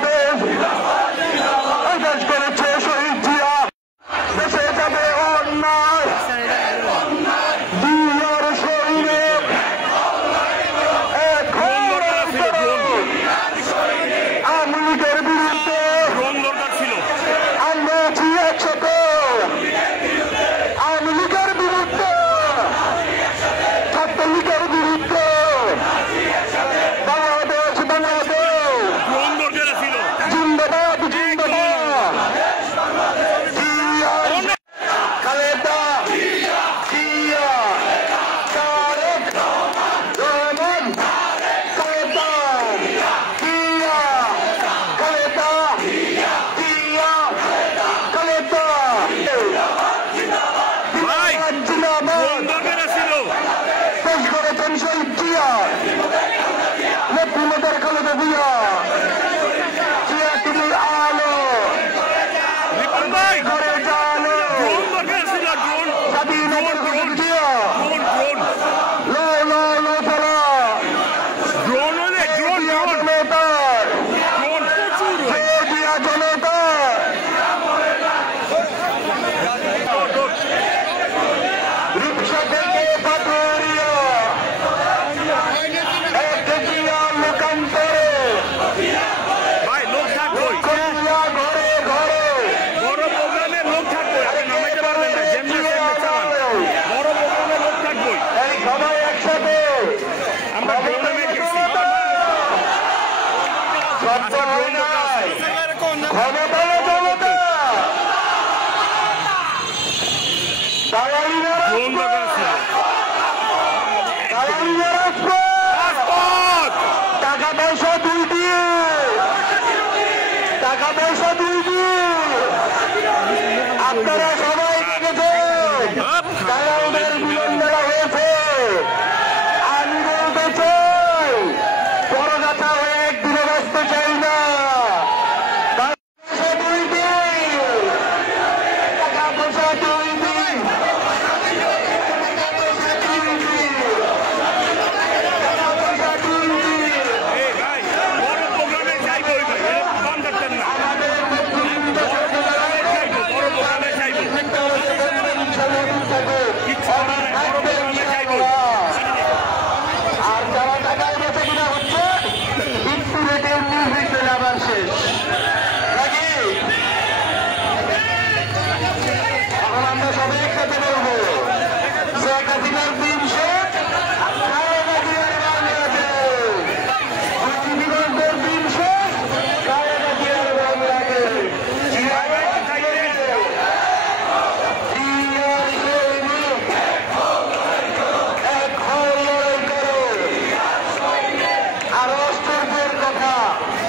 বাংলাদেশ দেশ করেছে শহীদ জিয়া, দেশে যাবে অন্যায় জিয়ার শরীরে আওয়ামী লীগের বিরুদ্ধে আমরা আছি একসাথে, আওয়ামী লীগের বিরুদ্ধে ছাত্রলীগের বিরুদ্ধে বাংলাদেশ বাংলাদেশ জিন্দাবাদ জিন্দাবাদ খালেদা জিয়া তারেক রহমান খালেদা জিয়া খালেদা জিয়া খালেদা দেশ গড়েছেন শহীদ জিয়া নেত্রীদের খালেদা জিয়া জিয়া তুমি আলো ঘরে জানো স্বাধীনতার শহীদ জিয়া লো লো লো চলা জনতার জিয়া জনতার রিক্সা থেকে পাথরিয়া এক জিয়া লোকান্তরে কন্যা ঘরে ঘরে এই সবাই একসাথে ক্ষমতা জনতা টাকা পয়সা দুই দিয়ে